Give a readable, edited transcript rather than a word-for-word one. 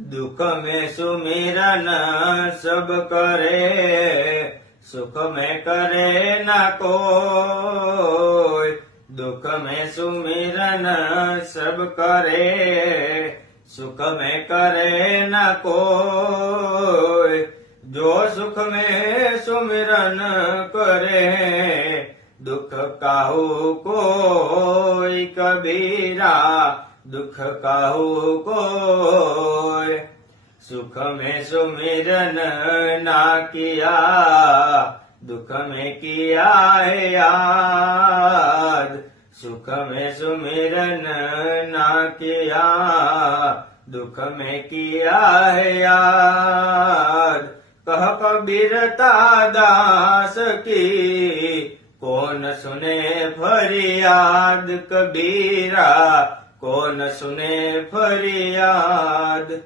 दुख में सुमिरन सब करे, सुख में करे न कोई। दुख में सुमिरन सब करे, सुख में करे न कोई। जो सुख में सुमिरन करे, दुख काहू कोई कबीरा, दुख काहू कोई। सुख में सुमिरन ना किया, दुख में किया है याद। सुख में सुमिरन ना किया, दुख में किया है याद। कह कबीरता दास की, कौन सुने फरियाद कबीरा, कौन सुने फरियाद।